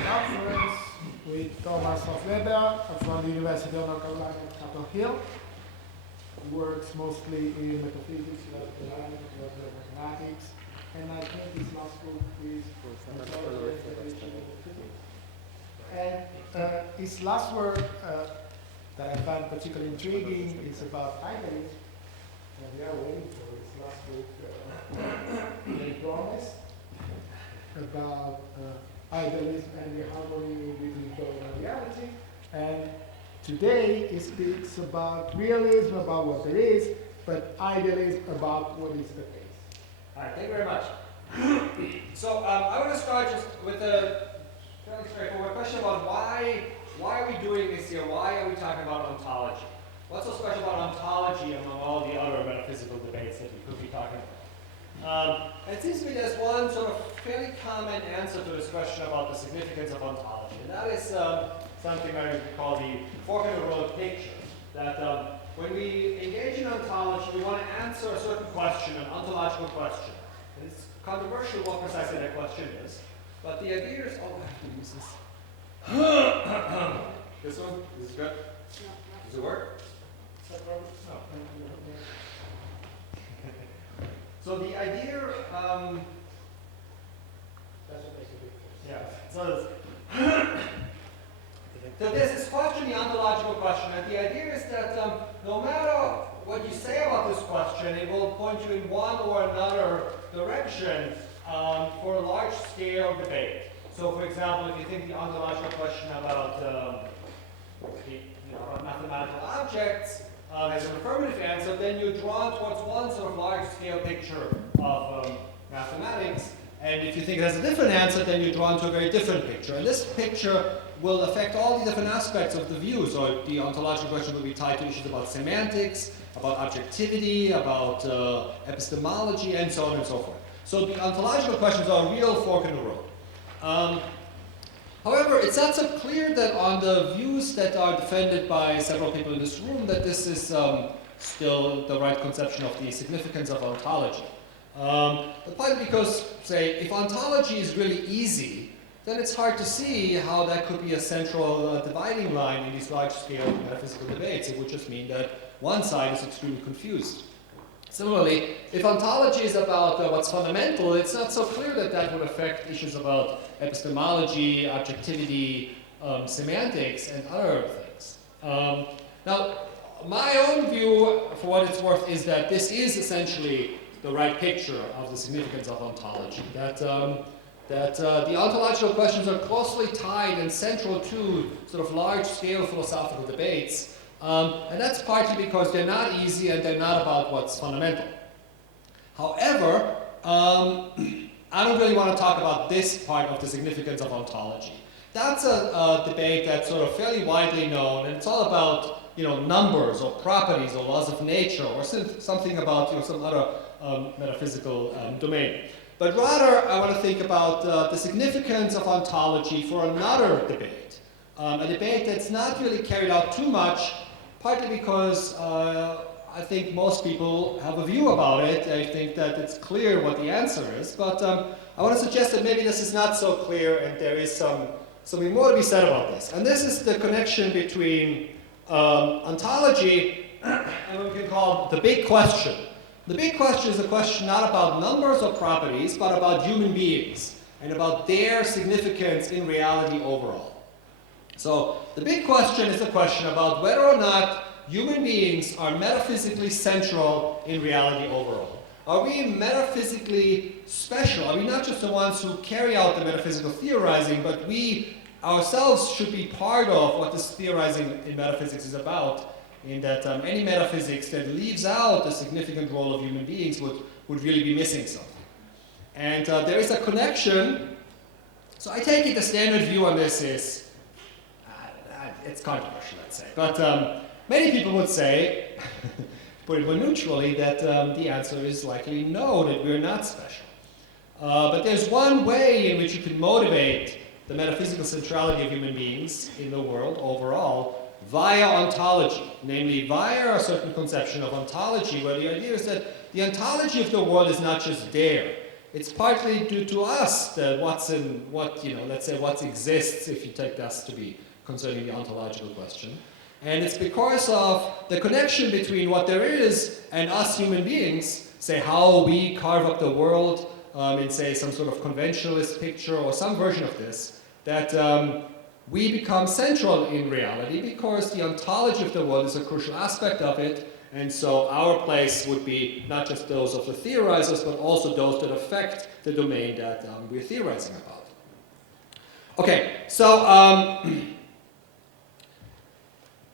conference with Thomas Hofleder from the University of North Carolina at Capitol Hill. He works mostly in metaphysics, mathematics, and I think his last book is and his last work that I find particularly intriguing is about idealism. And we are waiting for his last book, The Promise, about idealism and the harmony between thought and reality. And today he speaks about realism, about what there is, but idealism about what is the case. All right, thank you very much. So I want to start just with a fairly straightforward question about why are we doing this here? Why are we talking about ontology? What's so special about ontology among all the other metaphysical debates that we could be talking about? It seems to me there's one sort of fairly common answer to this question about the significance of ontology, and that is something I call the fork in the road picture. That when we engage in ontology, we want to answer a certain question, an ontological question. And it's controversial what precisely that question is, but the idea is, oh, I have to use this. This one? This is good? Does it work? No. So the idea, yeah. So there's this question, the ontological question, and the idea is that no matter what you say about this question, it will point you in one or another direction for a large-scale debate. So, for example, if you think the ontological question about about mathematical objects has an affirmative answer, then you're drawn towards one sort of large-scale picture of mathematics. And if you think it has a different answer, then you're drawn to a very different picture. And this picture will affect all the different aspects of the view. So the ontological question will be tied to issues about semantics, about objectivity, about epistemology, and so on and so forth. So the ontological questions are a real fork in the road. However, it's not so clear that on the views that are defended by several people in this room that this is still the right conception of the significance of ontology. Partly because, say, if ontology is really easy, then it's hard to see how that could be a central dividing line in these large-scale metaphysical debates. It would just mean that one side is extremely confused. Similarly, if ontology is about what's fundamental, it's not so clear that that would affect issues about epistemology, objectivity, semantics, and other things. Now, my own view, for what it's worth, is that this is essentially the right picture of the significance of ontology. That the ontological questions are closely tied and central to sort of large-scale philosophical debates. And that's partly because they're not easy and they're not about what's fundamental. However, I don't really want to talk about this part of the significance of ontology. That's a debate that's sort of fairly widely known, and it's all about numbers or properties or laws of nature or something about some other metaphysical domain. But rather, I want to think about the significance of ontology for another debate. A debate that's not really carried out too much, partly because I think most people have a view about it. I think that it's clear what the answer is. But I want to suggest that maybe this is not so clear and there is something more to be said about this. And this is the connection between ontology and what we can call the big question. The big question is a question not about numbers or properties, but about human beings and about their significance in reality overall. So the big question is the question about whether or not human beings are metaphysically central in reality overall. Are we metaphysically special? Are we not just the ones who carry out the metaphysical theorizing, but we ourselves should be part of what this theorizing in metaphysics is about, in that any metaphysics that leaves out the significant role of human beings would really be missing something. And there is a connection. So I take it the standard view on this is, it's controversial, let's say. But many people would say, put it more neutrally, that the answer is likely no, that we're not special. But there's one way in which you can motivate the metaphysical centrality of human beings in the world overall via ontology, namely via a certain conception of ontology, where the idea is that the ontology of the world is not just there. It's partly due to us that what's in what, let's say what exists, if you take us to be concerning the ontological question. And it's because of the connection between what there is and us human beings, say how we carve up the world in, say, some sort of conventionalist picture or some version of this, that we become central in reality because the ontology of the world is a crucial aspect of it. And so our place would be not just those of the theorizers, but also those that affect the domain that we're theorizing about. Okay, so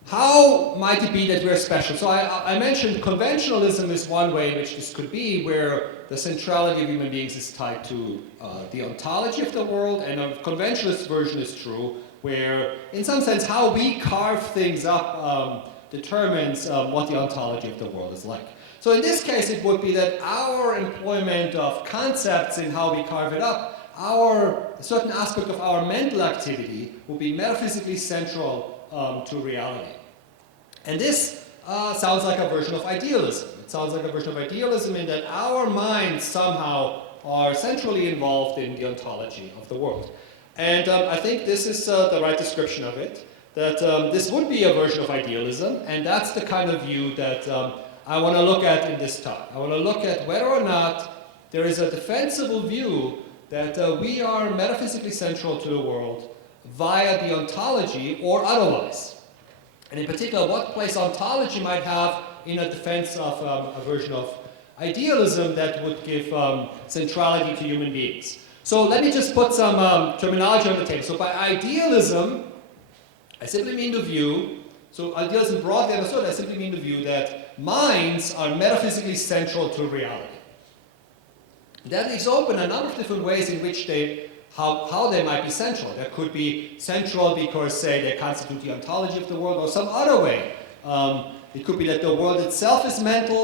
how might it be that we're special? So I mentioned conventionalism is one way in which this could be, where the centrality of human beings is tied to the ontology of the world, and a conventionalist version is true, where in some sense how we carve things up determines what the ontology of the world is like. So in this case it would be that our employment of concepts in how we carve it up, a certain aspect of our mental activity will be metaphysically central to reality. And this sounds like a version of idealism. It sounds like a version of idealism in that our minds somehow are centrally involved in the ontology of the world. And I think this is the right description of it, that this would be a version of idealism, and that's the kind of view that I want to look at in this talk. I want to look at whether or not there is a defensible view that we are metaphysically central to the world via the ontology or otherwise. And in particular, what place ontology might have in a defense of a version of idealism that would give centrality to human beings. So let me just put some terminology on the table. So by idealism, I simply mean the view, so idealism broadly understood, I simply mean the view that minds are metaphysically central to reality. That leaves open a number of different ways in which how they might be central. They could be central because, say, they constitute the ontology of the world, or some other way. It could be that the world itself is mental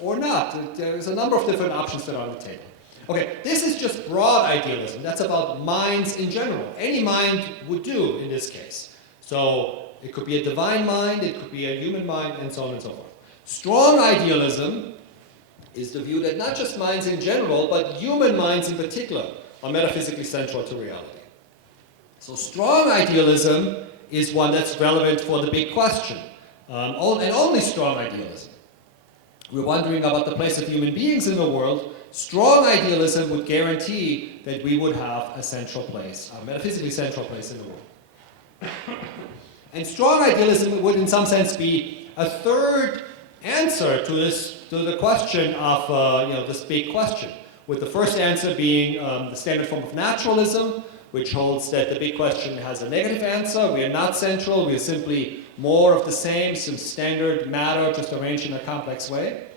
or not. There's a number of different options that are on the table. Okay, this is just broad idealism. That's about minds in general. Any mind would do in this case. So it could be a divine mind, it could be a human mind, and so on and so forth. Strong idealism is the view that not just minds in general, but human minds in particular are metaphysically central to reality. So strong idealism is one that's relevant for the big question, and only strong idealism. We're wondering about the place of human beings in the world. Strong idealism would guarantee that we would have a central place, a metaphysically central place in the world. And strong idealism would in some sense be a third answer to the question of this big question, with the first answer being the standard form of naturalism, which holds that the big question has a negative answer. We are not central, we are simply more of the same, some standard matter just arranged in a complex way.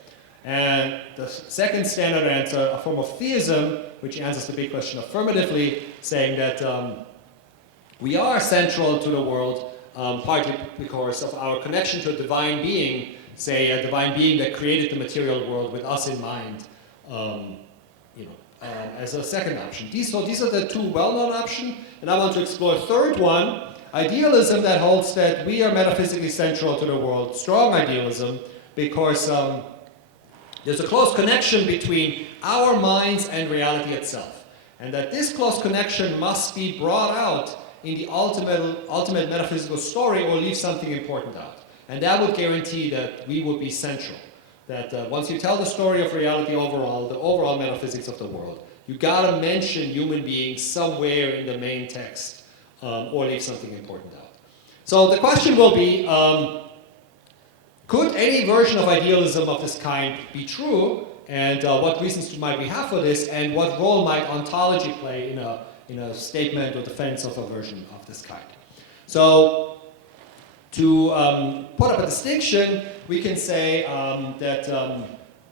And the second standard answer, a form of theism, which answers the big question affirmatively, saying that we are central to the world, partly because of our connection to a divine being, say a divine being that created the material world with us in mind, as a second option. These are the two well-known options, and I want to explore a third one, idealism that holds that we are metaphysically central to the world, strong idealism, because there's a close connection between our minds and reality itself, and that this close connection must be brought out in the ultimate metaphysical story or leave something important out. And that would guarantee that we would be central. That once you tell the story of reality overall, the overall metaphysics of the world, you gotta mention human beings somewhere in the main text, or leave something important out. So the question will be, could any version of idealism of this kind be true? And what reasons might we have for this? And what role might ontology play in a statement or defense of a version of this kind? So to put up a distinction, we can say that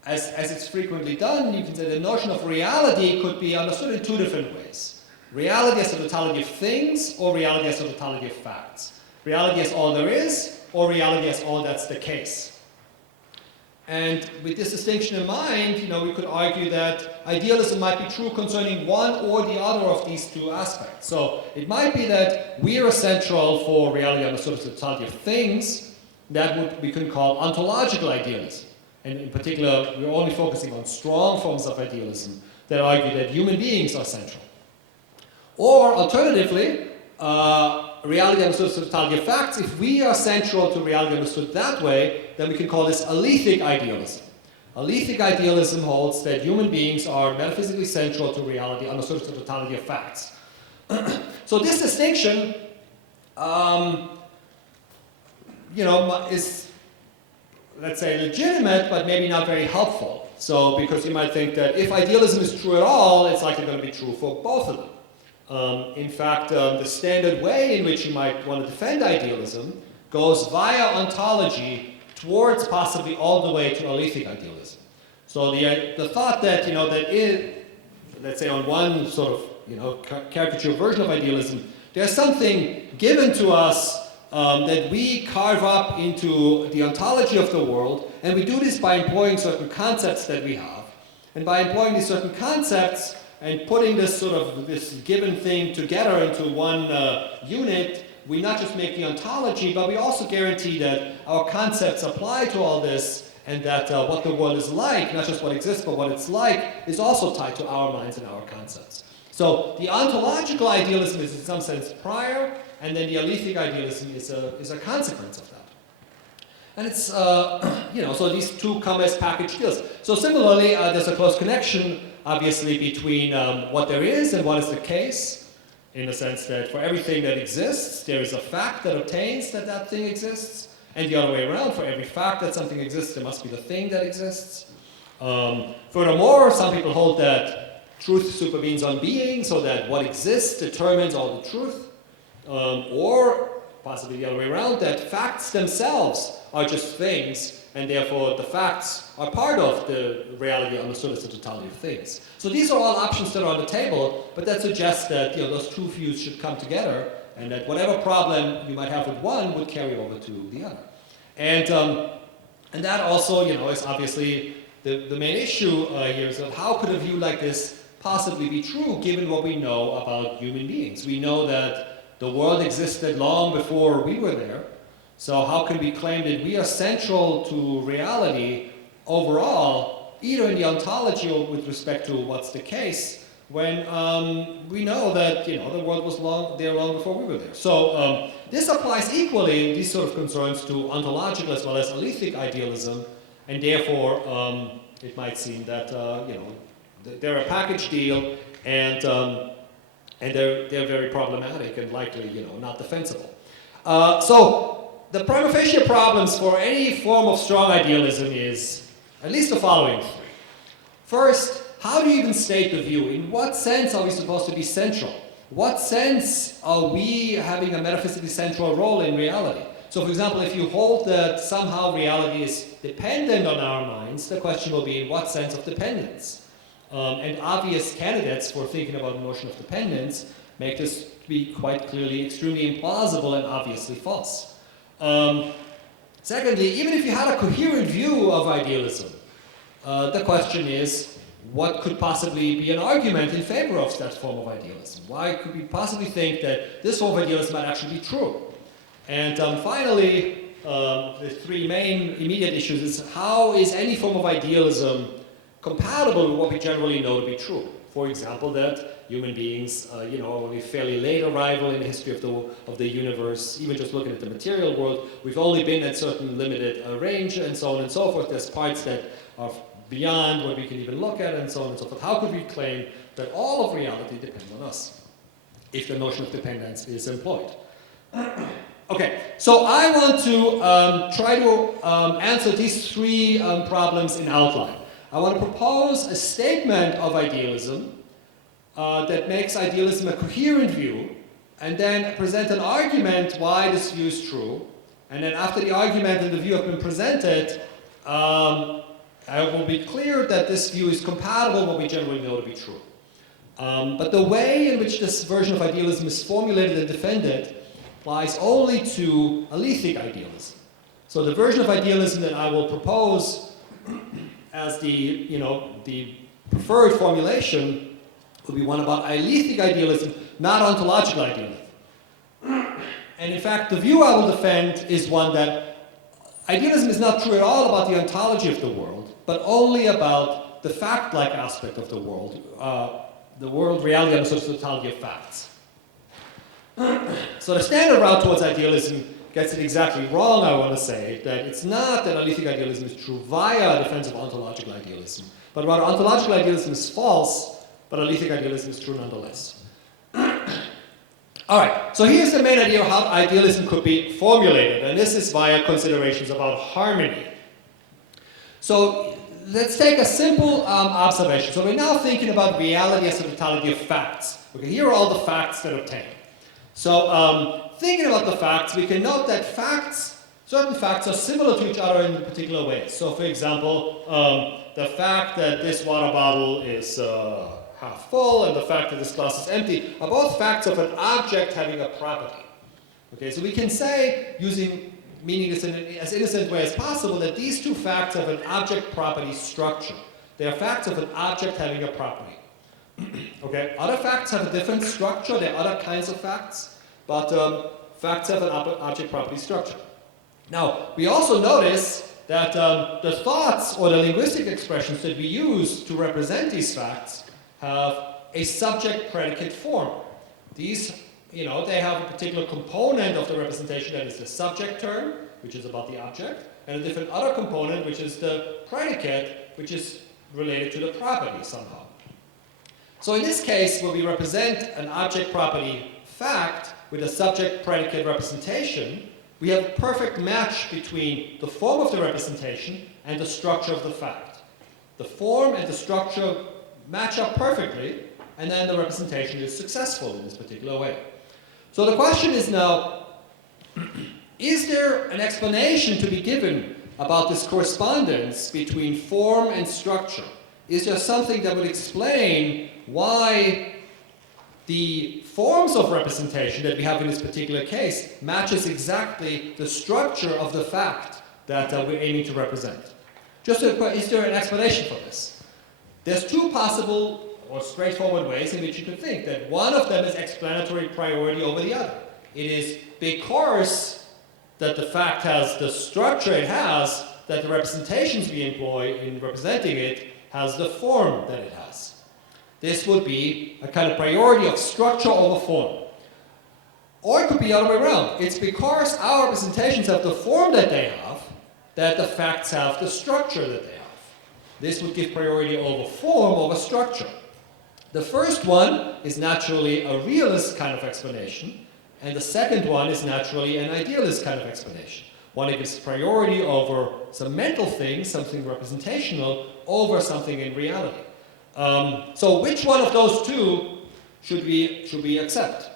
as it's frequently done, you can say the notion of reality could be understood in two different ways. Reality as the totality of things, or reality as the totality of facts. Reality as all there is, or reality as all that's the case. And with this distinction in mind, we could argue that idealism might be true concerning one or the other of these two aspects. So it might be that we are central for reality understood as the totality of things. That we can call ontological idealism. And in particular, we're only focusing on strong forms of idealism, that argue that human beings are central. Or alternatively, reality understood as the totality of facts. If we are central to reality understood that way, then we can call this alethetic idealism. Alethetic idealism holds that human beings are metaphysically central to reality understood as the totality of facts. So this distinction, is, let's say, legitimate, but maybe not very helpful. So, because you might think that if idealism is true at all, it's likely going to be true for both of them. In fact, the standard way in which you might want to defend idealism goes via ontology towards possibly all the way to alethetic idealism. So the thought that, let's say on one sort of, caricature version of idealism, there's something given to us that we carve up into the ontology of the world, and we do this by employing certain concepts that we have. And by employing these certain concepts and putting this given thing together into one unit, we not just make the ontology, but we also guarantee that our concepts apply to all this, and that what the world is like, not just what exists, but what it's like, is also tied to our minds and our concepts. So the ontological idealism is in some sense prior, and then the alethetic idealism is a consequence of that. And it's, so these two come as package deals. So similarly, there's a close connection, obviously, between what there is and what is the case, in the sense that for everything that exists, there is a fact that obtains that that thing exists, and the other way around, for every fact that something exists, there must be the thing that exists. Furthermore, some people hold that truth supervenes on being, so that what exists determines all the truth. Or, possibly the other way around, that facts themselves are just things, and therefore the facts are part of the reality understood as the totality of things. So these are all options that are on the table, but that suggests that those two views should come together, and that whatever problem you might have with one would carry over to the other. And that also, is obviously the main issue here, is that how could a view like this possibly be true given what we know about human beings? We know that the world existed long before we were there, so how can we claim that we are central to reality overall, either in the ontology or with respect to what's the case, when we know that the world was there long before we were there. So this applies equally, these sort of concerns, to ontological as well as alethetic idealism, and therefore it might seem that they're a package deal, and they're very problematic and likely not defensible. So the prima facie problems for any form of strong idealism is at least the following three. First, how do you even state the view? In what sense are we supposed to be central? What sense are we having a metaphysically central role in reality? So for example, if you hold that somehow reality is dependent on our minds, the question will be in what sense of dependence? And obvious candidates for thinking about the notion of dependence make this to be quite clearly extremely implausible and obviously false. Secondly, even if you had a coherent view of idealism, the question is, what could possibly be an argument in favor of that form of idealism? Why could we possibly think that this form of idealism might actually be true? And finally, the three main immediate issues is, how is any form of idealism compatible with what we generally know to be true? For example, that human beings, are only fairly late arrival in the history of the universe. Even just looking at the material world, we've only been at certain limited range, and so on and so forth. There's parts that are beyond what we can even look at, and so on and so forth. How could we claim that all of reality depends on us, if the notion of dependence is employed? Okay, so I want to try to answer these three problems in outline. I want to propose a statement of idealism that makes idealism a coherent view, and then present an argument why this view is true. And then after the argument and the view have been presented, it will be clear that this view is compatible with what we generally know to be true. But the way in which this version of idealism is formulated and defended applies only to alethetic idealism. So the version of idealism that I will propose as the preferred formulation would be one about alethetic idealism, not ontological idealism. And in fact, the view I will defend is one that idealism is not true at all about the ontology of the world, but only about the fact-like aspect of the world reality under the totality of facts. So the standard route towards idealism gets it exactly wrong, I want to say, that it's not that alethic idealism is true via a defense of ontological idealism, but rather ontological idealism is false, but alethic idealism is true nonetheless. All right, so here's the main idea of how idealism could be formulated, and this is via considerations about harmony. So let's take a simple observation. So we're now thinking about reality as the totality of facts. Okay, here are all the facts that obtain. So thinking about the facts, we can note that certain facts are similar to each other in particular ways. So for example, the fact that this water bottle is half full and the fact that this glass is empty are both facts of an object having a property. Okay, so we can say, meaning this in as innocent way as possible, that these two facts have an object property structure. They are facts of an object having a property. Okay, other facts have a different structure, there are other kinds of facts, but facts have an object property structure. Now, we also notice that the thoughts or the linguistic expressions that we use to represent these facts have a subject-predicate form. These, they have a particular component of the representation that is the subject term, which is about the object, and a different other component, which is the predicate, which is related to the property somehow. So in this case, where we represent an object property fact with a subject-predicate representation, we have a perfect match between the form of the representation and the structure of the fact. The form and the structure match up perfectly, and then the representation is successful in this particular way. So the question is now, is there an explanation to be given about this correspondence between form and structure? Is there something that would explain why the forms of representation that we have in this particular case matches exactly the structure of the fact that we're aiming to represent? Is there an explanation for this? There's two possible or straightforward ways in which you could think that one of them is explanatory priority over the other. It is because that the fact has the structure it has, that the representations we employ in representing it has the form that it has. This would be a kind of priority of structure over form. Or it could be the other way around. It's because our representations have the form that they have, that the facts have the structure that they have. This would give priority over form over structure. The first one is naturally a realist kind of explanation, and the second one is naturally an idealist kind of explanation. One that gives priority over some mental thing, something representational, over something in reality. So which one of those two should we accept?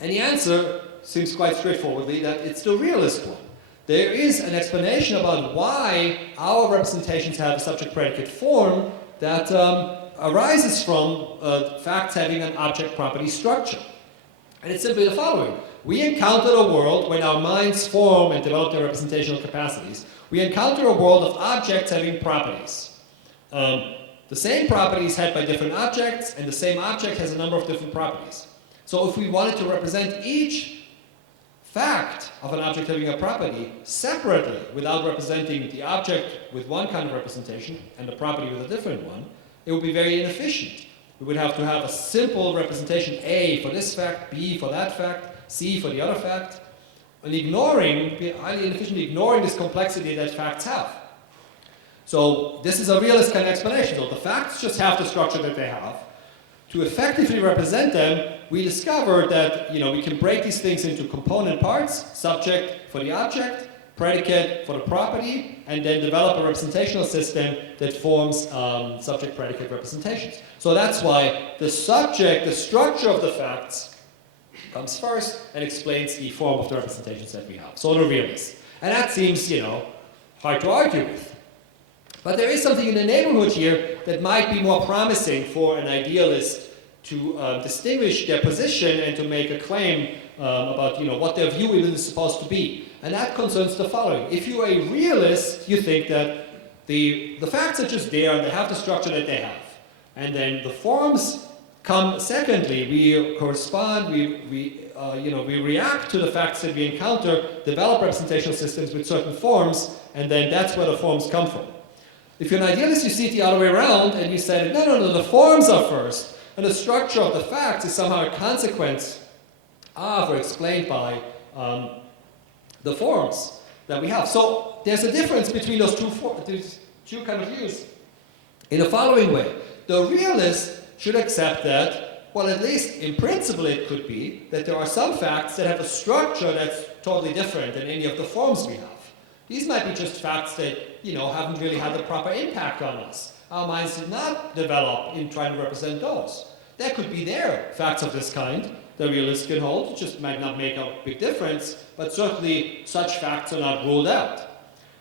And the answer seems quite straightforwardly that it's the realist one. There is an explanation about why our representations have a subject-predicate form that arises from facts having an object property structure. And it's simply the following. We encounter a world when our minds form and develop their representational capacities. We encounter a world of objects having properties. The same properties had by different objects, and the same object has a number of different properties. So if we wanted to represent each fact of an object having a property separately, without representing the object with one kind of representation and the property with a different one, it would be very inefficient. We would have to have a simple representation, A for this fact, B for that fact, C for the other fact, and highly inefficiently ignoring this complexity that facts have. So this is a realist kind of explanation. So the facts just have the structure that they have. To effectively represent them, we discovered that we can break these things into component parts, subject for the object, predicate for the property, and then develop a representational system that forms subject-predicate representations. So that's why the structure of the facts comes first and explains the form of the representations that we have. So the realist. And that seems, hard to argue with. But there is something in the neighborhood here that might be more promising for an idealist to distinguish their position and to make a claim about what their view even is supposed to be. And that concerns the following. If you're a realist, you think that the facts are just there and they have the structure that they have. And then the forms come secondly. We correspond, we react to the facts that we encounter, develop representational systems with certain forms, and then that's where the forms come from. If you're an idealist, you see it the other way around, and you say, no, the forms are first, and the structure of the facts is somehow a consequence of or explained by the forms that we have. So there's a difference between those two kind of views in the following way. The realist should accept that, well, at least in principle it could be, that there are some facts that have a structure that's totally different than any of the forms we have. These might be just facts that, haven't really had the proper impact on us. Our minds did not develop in trying to represent those. There could be facts of this kind the realist can hold. It just might not make a big difference, but certainly such facts are not ruled out.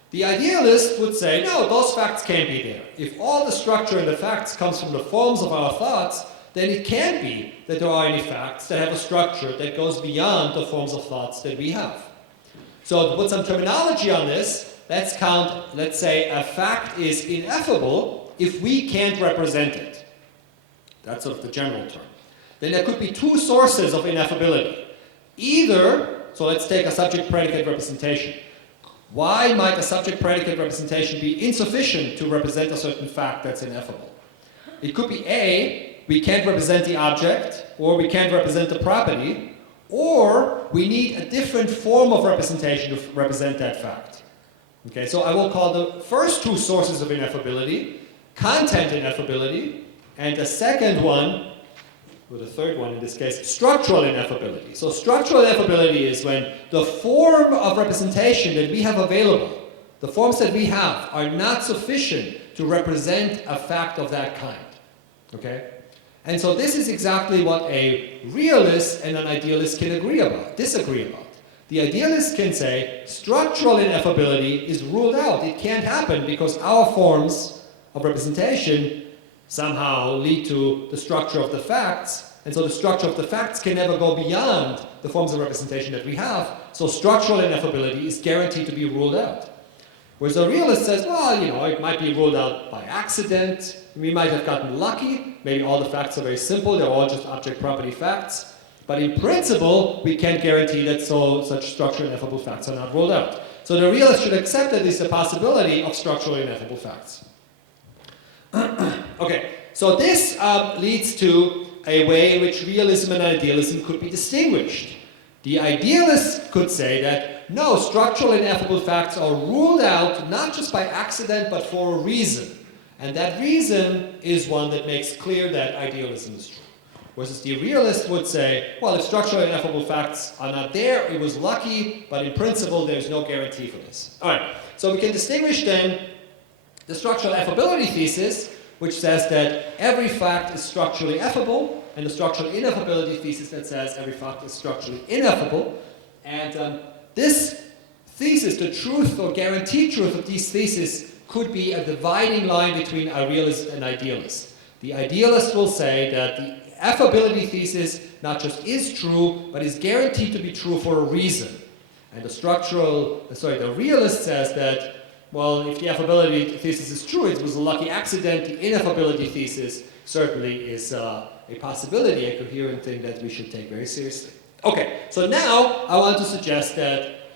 The idealist would say, no, those facts can't be there. If all the structure in the facts comes from the forms of our thoughts, then it can't be that there are any facts that have a structure that goes beyond the forms of thoughts that we have. So to put some terminology on this, let's say a fact is ineffable if we can't represent it. That's sort of the general term. Then there could be two sources of ineffability. Either, so let's take a subject-predicate representation. Why might a subject-predicate representation be insufficient to represent a certain fact that's ineffable? It could be A, we can't represent the object, or we can't represent the property, or we need a different form of representation to represent that fact. Okay, so I will call the first two sources of ineffability content ineffability, and the second one, or the third one in this case, structural ineffability. So structural ineffability is when the form of representation that we have available, the forms that we have, are not sufficient to represent a fact of that kind. Okay? And so this is exactly what a realist and an idealist can disagree about. The idealist can say structural ineffability is ruled out. It can't happen because our forms of representation somehow lead to the structure of the facts, and so the structure of the facts can never go beyond the forms of representation that we have, so structural ineffability is guaranteed to be ruled out. Whereas the realist says, well, it might be ruled out by accident, we might have gotten lucky, maybe all the facts are very simple, they're all just object property facts, but in principle, we can't guarantee that such structural ineffable facts are not ruled out. So the realist should accept at least the possibility of structurally ineffable facts. Okay, so this leads to a way in which realism and idealism could be distinguished. The idealist could say that, no, structural ineffable facts are ruled out not just by accident, but for a reason. And that reason is one that makes clear that idealism is true. Whereas the realist would say, well, if structural ineffable facts are not there, it was lucky, but in principle, there's no guarantee for this. All right, so we can distinguish then the structural effability thesis, which says that every fact is structurally effable, and the structural ineffability thesis that says every fact is structurally ineffable. And this thesis, the truth or guaranteed truth of these theses, could be a dividing line between a realist and idealist. The idealist will say that the effability thesis not just is true, but is guaranteed to be true for a reason. And the realist says that, well, if the effability thesis is true, it was a lucky accident. The ineffability thesis certainly is a possibility, a coherent thing that we should take very seriously. Okay, so now I want to suggest that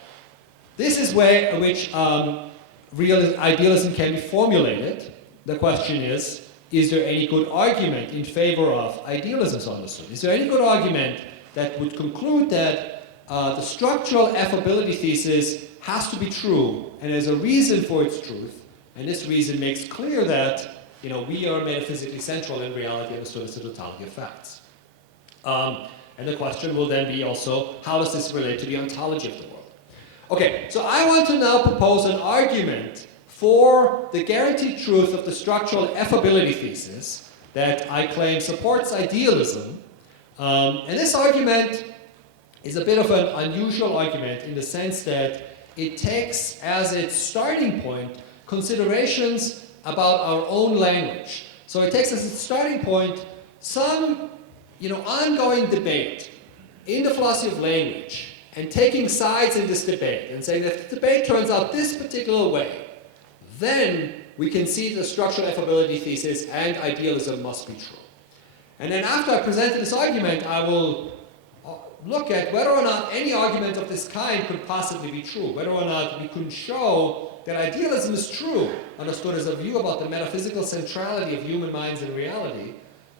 this is way in which idealism can be formulated. The question is there any good argument in favor of idealism as understood? Is there any good argument that would conclude that the structural effability thesis has to be true, and there's a reason for its truth, and this reason makes clear that we are metaphysically central in reality understood as the totality of facts. And the question will then be also, how does this relate to the ontology of the world? Okay, so I want to now propose an argument for the guaranteed truth of the structural effability thesis that I claim supports idealism. And this argument is a bit of an unusual argument in the sense that it takes as its starting point considerations about our own language. So it takes as its starting point some ongoing debate in the philosophy of language and taking sides in this debate and saying that if the debate turns out this particular way, then we can see the structural effability thesis and idealism must be true. And then after I presented this argument, I will look at whether or not any argument of this kind could possibly be true, whether or not we can show that idealism is true, understood as a view about the metaphysical centrality of human minds in reality,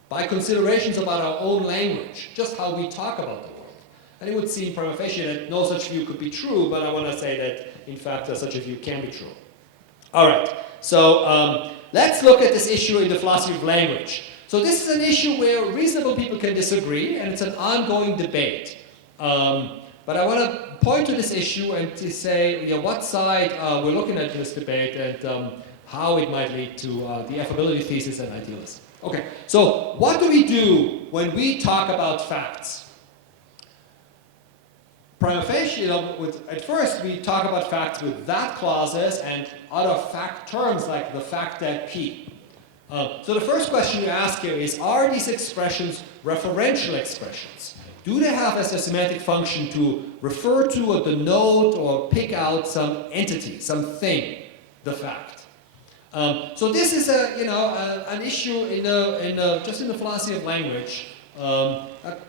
by considerations about our own language, just how we talk about the world. And it would seem prima facie that no such view could be true, but I want to say that, in fact, such a view can be true. All right, so let's look at this issue in the philosophy of language. So this is an issue where reasonable people can disagree, and it's an ongoing debate. But I want to point to this issue and to say what side we're looking at in this debate and how it might lead to the affability thesis and idealism. Okay, so what do we do when we talk about facts? Prima facie, at first we talk about facts with that clauses and other fact terms like the fact that P. So the first question you ask here is, are these expressions referential expressions? Do they have as a semantic function to refer to or denote or pick out some entity, something, the fact? So this is an issue just in the philosophy of language.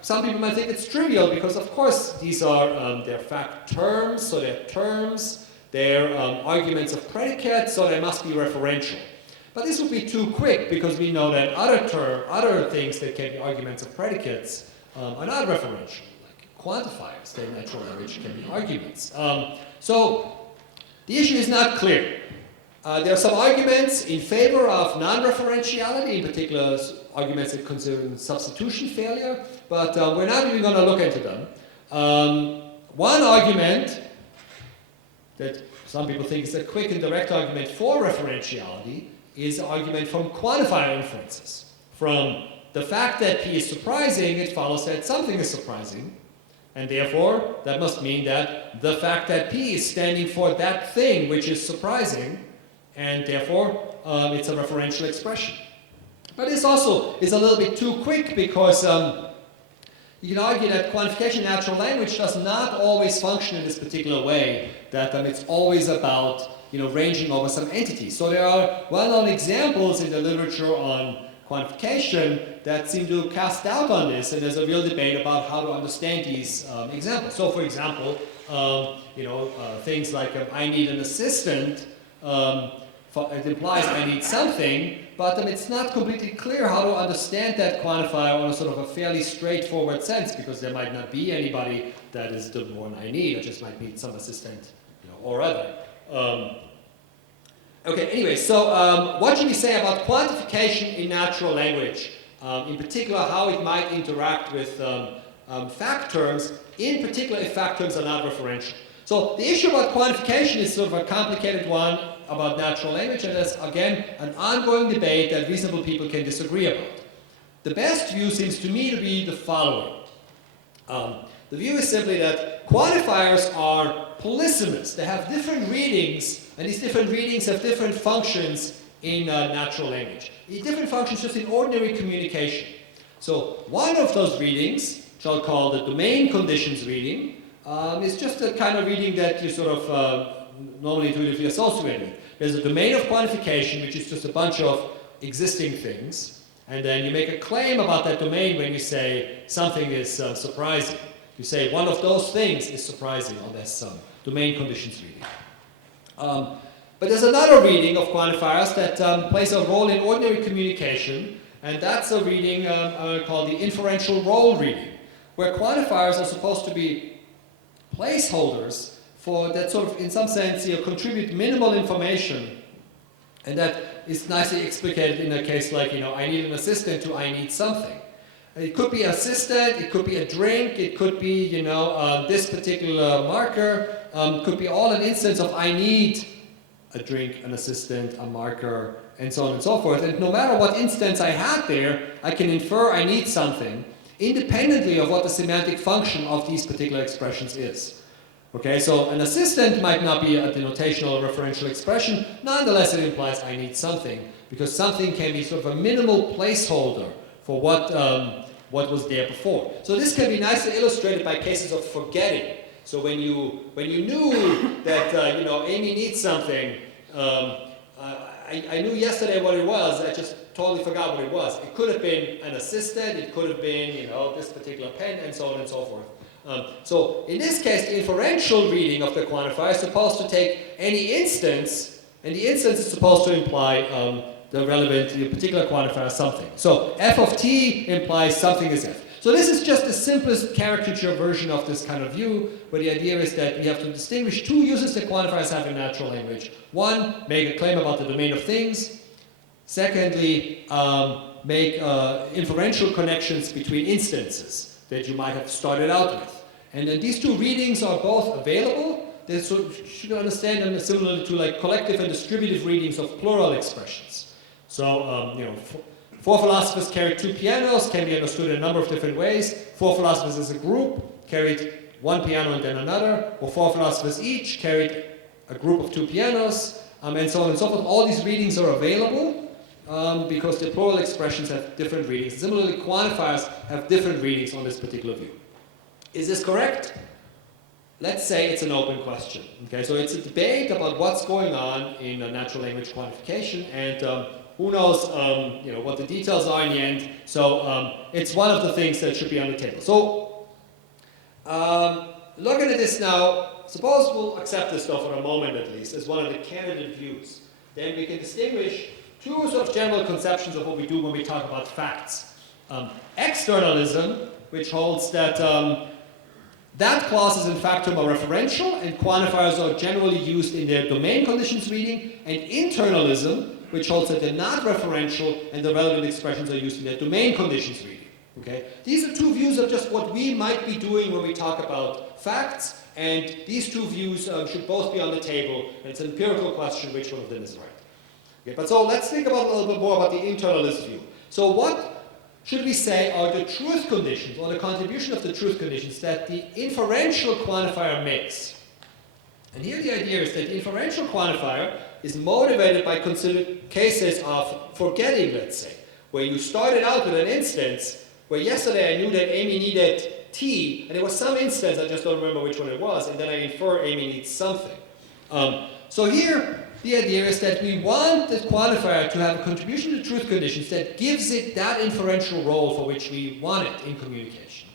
Some people might think it's trivial because, of course, these are they're fact terms, so they're terms. They're arguments of predicates, so they must be referential. But this would be too quick because we know that other things that can be arguments of predicates are not referential, like quantifiers. They in natural language can be arguments. So the issue is not clear. There are some arguments in favor of non-referentiality, in particular arguments that consider substitution failure, but we're not even going to look into them. One argument that some people think is a quick and direct argument for referentiality is the argument from quantifier inferences. From the fact that P is surprising, it follows that something is surprising, and therefore that must mean that the fact that P is standing for that thing which is surprising, and therefore it's a referential expression. But this also is a little bit too quick because you can argue that quantification in natural language does not always function in this particular way, that it's always about ranging over some entity. So there are well-known examples in the literature on quantification that seem to cast doubt on this, and there's a real debate about how to understand these examples. So for example, things like I need an assistant, it implies I need something, but it's not completely clear how to understand that quantifier in a sort of a fairly straightforward sense, because there might not be anybody that is the one I need. I just might need some assistant, or other. Okay, anyway, so what should we say about quantification in natural language? In particular, how it might interact with fact terms, in particular if fact terms are not referential. So the issue about quantification is sort of a complicated one about natural language, and there's, again, an ongoing debate that reasonable people can disagree about. The best view seems to me to be the following. The view is simply that quantifiers are polysemous. They have different readings, and these different readings have different functions in natural language. These different functions just in ordinary communication. So one of those readings, which I'll call the domain conditions reading, is just a kind of reading that you sort of normally intuitively associate with. There's a domain of quantification, which is just a bunch of existing things, and then you make a claim about that domain when you say something is surprising. You say one of those things is surprising on this domain conditions reading. But there's another reading of quantifiers that plays a role in ordinary communication, and that's a reading called the inferential role reading, where quantifiers are supposed to be placeholders for that sort of, in some sense, contribute minimal information, and that is nicely explicated in a case like, I need an assistant to I need something. It could be assistant, it could be a drink, it could be, this particular marker, could be all an instance of I need a drink, an assistant, a marker, and so on and so forth. And no matter what instance I had there, I can infer I need something, independently of what the semantic function of these particular expressions is. Okay, so an assistant might not be a denotational or referential expression. Nonetheless, it implies I need something, because something can be sort of a minimal placeholder for what was there before. So this can be nicely illustrated by cases of forgetting. So when you knew that Amy needs something, I knew yesterday what it was. I just totally forgot what it was. It could have been an assistant. It could have been this particular pen, and so on and so forth. So in this case, the inferential reading of the quantifier is supposed to take any instance, and the instance is supposed to imply the particular quantifier something. So f of t implies something is f. So this is just the simplest caricature version of this kind of view, where the idea is that we have to distinguish two uses that quantifiers have in natural language. One, make a claim about the domain of things. Secondly, make inferential connections between instances that you might have started out with. And then these two readings are both available. They should understand them similarly to like collective and distributive readings of plural expressions. So, four philosophers carried two pianos, can be understood in a number of different ways. Four philosophers as a group carried one piano and then another, or four philosophers each carried a group of two pianos, and so on and so forth. All these readings are available because the plural expressions have different readings. Similarly, quantifiers have different readings on this particular view. Is this correct? Let's say it's an open question. Okay, so it's a debate about what's going on in natural language quantification, and who knows, what the details are in the end. So it's one of the things that should be on the table. So looking at this now, suppose we'll accept this stuff for a moment at least as one of the candidate views. Then we can distinguish two sort of general conceptions of what we do when we talk about facts. Externalism, which holds that that clauses in factum are referential and quantifiers are generally used in their domain conditions reading, and internalism, which holds that they're not referential and the relevant expressions are used in their domain conditions reading. Okay? These are two views of just what we might be doing when we talk about facts, and these two views should both be on the table, and it's an empirical question which one of them is right. Okay, but so let's think about a little bit more about the internalist view. So what should we say are the truth conditions, or the contribution of the truth conditions that the inferential quantifier makes? And here the idea is that the inferential quantifier is motivated by considered cases of forgetting, let's say, where you started out with an instance where yesterday I knew that Amy needed tea, and there was some instance, I just don't remember which one it was, and then I infer Amy needs something. So here, the idea is that we want the quantifier to have a contribution to truth conditions that gives it that inferential role for which we want it in communication.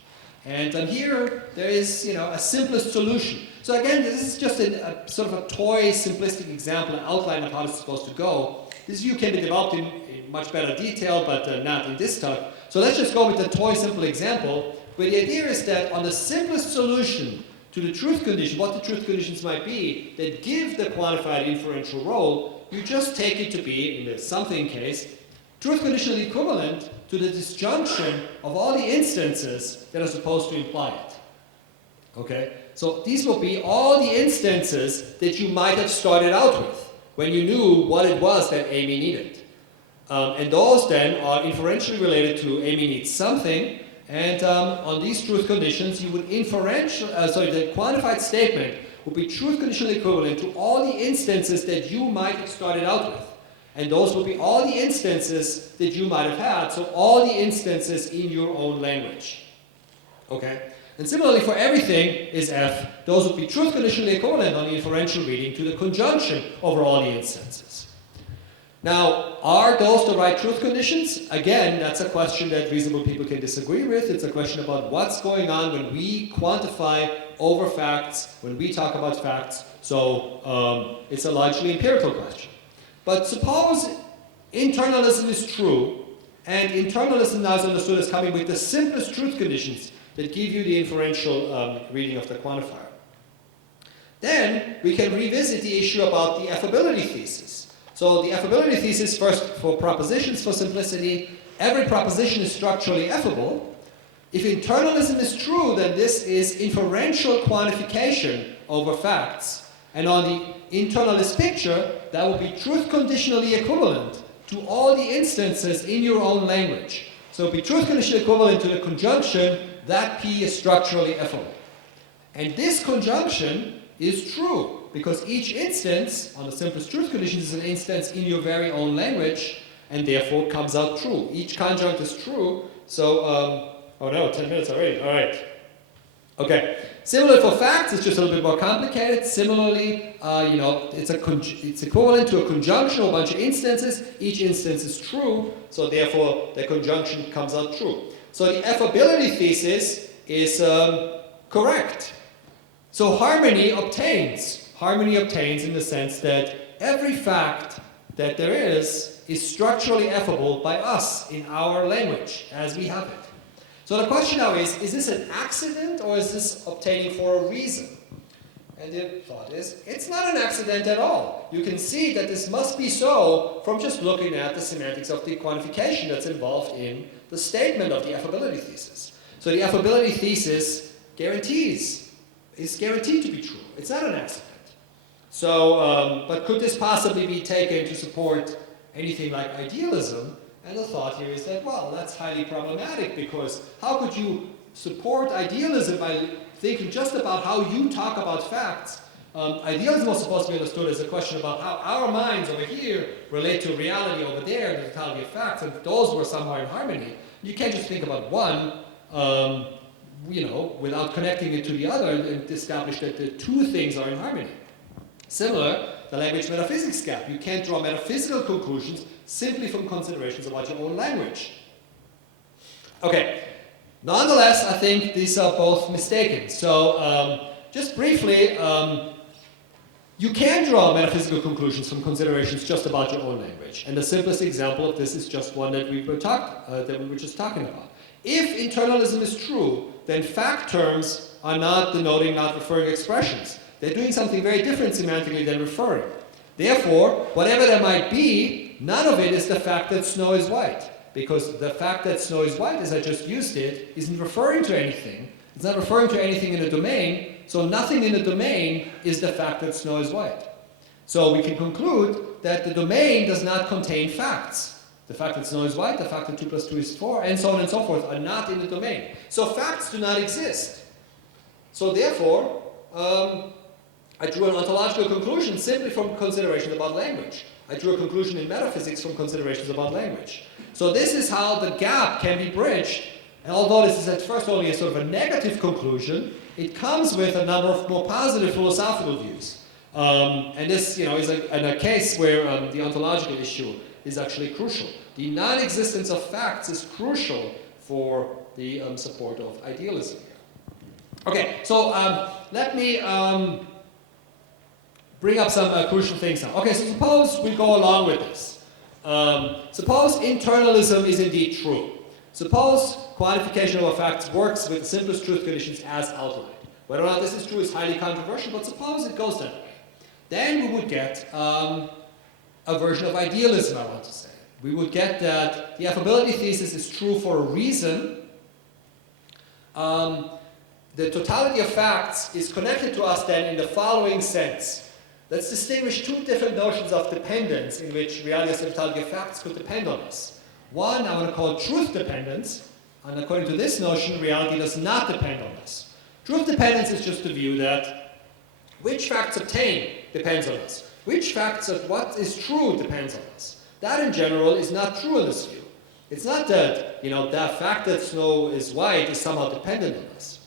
And here, there is, a simplest solution. So again, this is just a sort of a toy, simplistic example, an outline of how this is supposed to go. This view can be developed in much better detail, but not in this talk. So let's just go with the toy, simple example, where the idea is that on the simplest solution to the truth condition, what the truth conditions might be, that give the quantified inferential role, you just take it to be, in the something case, truth conditional equivalent to the disjunction of all the instances that are supposed to imply it. Okay? So these will be all the instances that you might have started out with when you knew what it was that Amy needed. And those then are inferentially related to Amy needs something, and on these truth conditions, you would the quantified statement would be truth conditional equivalent to all the instances that you might have started out with. And those would be all the instances that you might have had, so all the instances in your own language. Okay? And similarly for everything is F, those would be truth conditionally equivalent on the inferential reading to the conjunction over all the instances. Now, are those the right truth conditions? Again, that's a question that reasonable people can disagree with. It's a question about what's going on when we quantify over facts, when we talk about facts. So it's a largely empirical question. But suppose internalism is true, and internalism now is understood as coming with the simplest truth conditions that give you the inferential reading of the quantifier. Then we can revisit the issue about the affability thesis. So the affability thesis, first for propositions for simplicity, every proposition is structurally affable. If internalism is true, then this is inferential quantification over facts. And on the internalist picture, that will be truth conditionally equivalent to all the instances in your own language. So it will be truth conditionally equivalent to the conjunction, that P is structurally affable. And this conjunction is true, because each instance on the simplest truth conditions is an instance in your very own language, and therefore comes out true. Each conjunct is true, so, 10 minutes already, all right. Okay, similar for facts, it's just a little bit more complicated. Similarly, it's equivalent to a conjunction of a bunch of instances. Each instance is true, so therefore the conjunction comes out true. So the affability thesis is correct. So harmony obtains. Harmony obtains in the sense that every fact that there is structurally effable by us in our language as we have it. So the question now is this an accident or is this obtaining for a reason? And the thought is, it's not an accident at all. You can see that this must be so from just looking at the semantics of the quantification that's involved in the statement of the affability thesis. So the affability thesis is guaranteed to be true. It's not an accident. So, but could this possibly be taken to support anything like idealism? And the thought here is that, well, that's highly problematic because how could you support idealism by thinking just about how you talk about facts? Idealism was supposed to be understood as a question about how our minds over here relate to reality over there, the totality of facts, and those were somehow in harmony. You can't just think about one, without connecting it to the other and establish that the two things are in harmony. Similar, the language metaphysics gap. You can't draw metaphysical conclusions simply from considerations about your own language. Okay, nonetheless, I think these are both mistaken. So, just briefly, you can draw metaphysical conclusions from considerations just about your own language. And the simplest example of this is just one that we were just talking about. If internalism is true, then fact terms are not denoting, not referring expressions. They're doing something very different semantically than referring. Therefore, whatever there might be, none of it is the fact that snow is white. Because the fact that snow is white, as I just used it, isn't referring to anything. It's not referring to anything in the domain, so nothing in the domain is the fact that snow is white. So we can conclude that the domain does not contain facts. The fact that snow is white, the fact that 2 + 2 is 4, and so on and so forth are not in the domain. So facts do not exist. So therefore, I drew an ontological conclusion simply from considerations about language. I drew a conclusion in metaphysics from considerations about language. So this is how the gap can be bridged. And although this is at first only a sort of a negative conclusion, it comes with a number of more positive philosophical views. And this, is a case where the ontological issue is actually crucial. The non-existence of facts is crucial for the support of idealism. Okay, so let me bring up some crucial things now. Okay, so suppose we go along with this. Suppose internalism is indeed true. Suppose quantification of facts works with the simplest truth conditions as outlined. Whether or not this is true is highly controversial, but suppose it goes that way. Then we would get a version of idealism, I want to say. We would get that the affability thesis is true for a reason. The totality of facts is connected to us then in the following sense. Let's distinguish two different notions of dependence in which reality as the totality of facts could depend on us. One, I want to call truth dependence, and according to this notion, reality does not depend on us. Truth dependence is just the view that which facts obtain depends on us. Which facts of what is true depends on us. That in general is not true in this view. It's not that, the fact that snow is white is somehow dependent on us.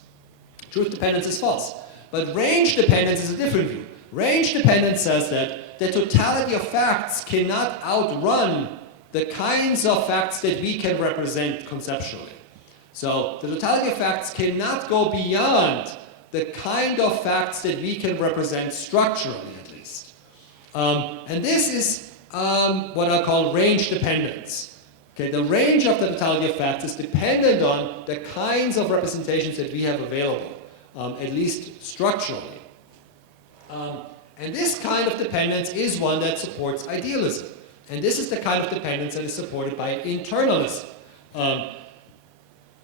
Truth dependence is false. But range dependence is a different view. Range dependence says that the totality of facts cannot outrun the kinds of facts that we can represent conceptually. So the totality of facts cannot go beyond the kind of facts that we can represent structurally, at least. And this is what I call range dependence. Okay, the range of the totality of facts is dependent on the kinds of representations that we have available, at least structurally. And this kind of dependence is one that supports idealism. And this is the kind of dependence that is supported by internalism. So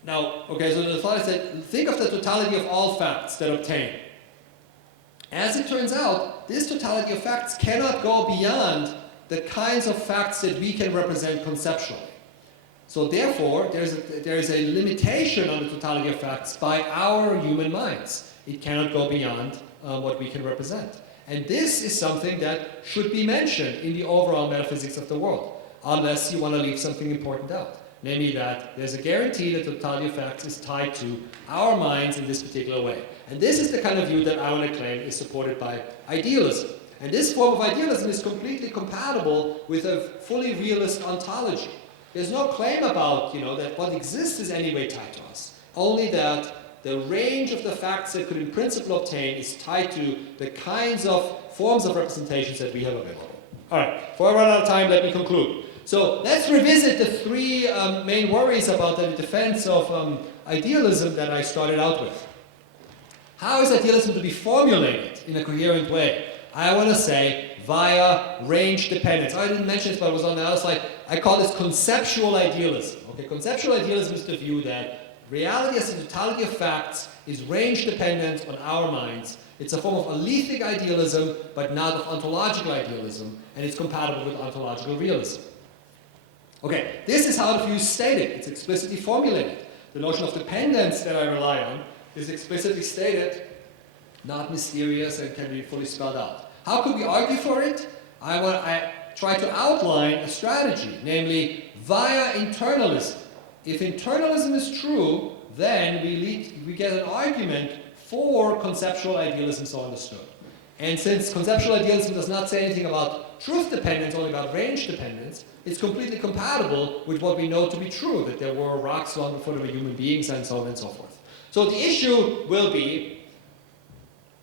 the thought is that think of the totality of all facts that obtain. As it turns out, this totality of facts cannot go beyond the kinds of facts that we can represent conceptually. So therefore, there is a limitation on the totality of facts by our human minds. It cannot go beyond what we can represent. And this is something that should be mentioned in the overall metaphysics of the world, unless you want to leave something important out. Namely that there's a guarantee that the totality of facts is tied to our minds in this particular way. And this is the kind of view that I want to claim is supported by idealism. And this form of idealism is completely compatible with a fully realist ontology. There's no claim about, that what exists is anyway tied to us. Only that the range of the facts that could in principle obtain is tied to the kinds of forms of representations that we have available. All right, before I run out of time, let me conclude. So let's revisit the three main worries about the defense of idealism that I started out with. How is idealism to be formulated in a coherent way? I want to say via range dependence. I didn't mention this, but it was on the other slide. I call this conceptual idealism. Okay, conceptual idealism is the view that reality as the totality of facts is range dependent on our minds. It's a form of alethic idealism, but not of ontological idealism, and it's compatible with ontological realism. Okay, this is how the view is stated. It's explicitly formulated. The notion of dependence that I rely on is explicitly stated, not mysterious, and can be fully spelled out. How could we argue for it? I try to outline a strategy, namely via internalism. If internalism is true, then we get an argument for conceptual idealism so understood. And since conceptual idealism does not say anything about truth dependence, only about range dependence, it's completely compatible with what we know to be true, that there were rocks long before there were human beings and so on and so forth. So the issue will be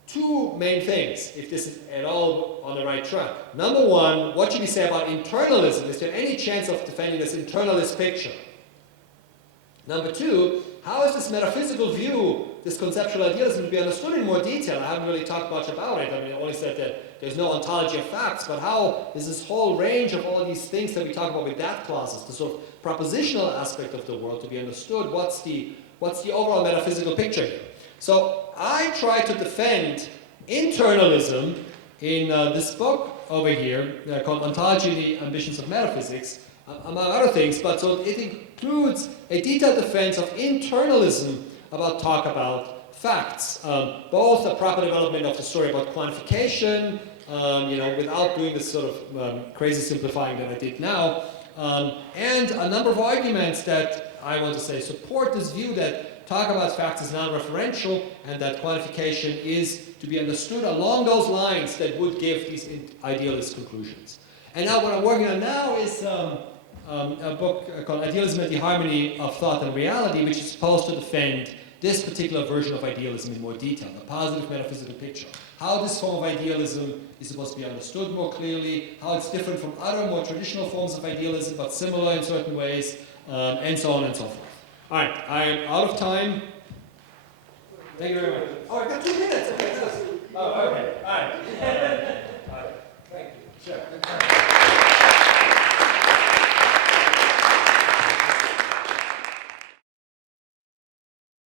two main things, if this is at all on the right track. Number one, what should we say about internalism? Is there any chance of defending this internalist picture? Number two, how is this metaphysical view, this conceptual idealism, to be understood in more detail? I haven't really talked much about it. I mean, I only said that there's no ontology of facts, but how is this whole range of all these things that we talk about with that clauses, the sort of propositional aspect of the world, to be understood? What's the overall metaphysical picture here? So I try to defend internalism in this book over here called Ontology and the Ambitions of Metaphysics, among other things, but so it includes a detailed defense of internalism about facts, both the proper development of the story about quantification, without doing this sort of crazy simplifying that I did now, and a number of arguments that I want to say support this view that talk about facts is non-referential and that quantification is to be understood along those lines that would give these idealist conclusions. And now what I'm working on now is a book called Idealism and the Harmony of Thought and Reality, which is supposed to defend this particular version of idealism in more detail, the positive metaphysical picture. How this form of idealism is supposed to be understood more clearly, how it's different from other more traditional forms of idealism, but similar in certain ways, and so on and so forth. All right, I am out of time. Thank you very much. Oh, I got 2 minutes. Okay. Oh, okay. All right. All right. Thank you. Sure.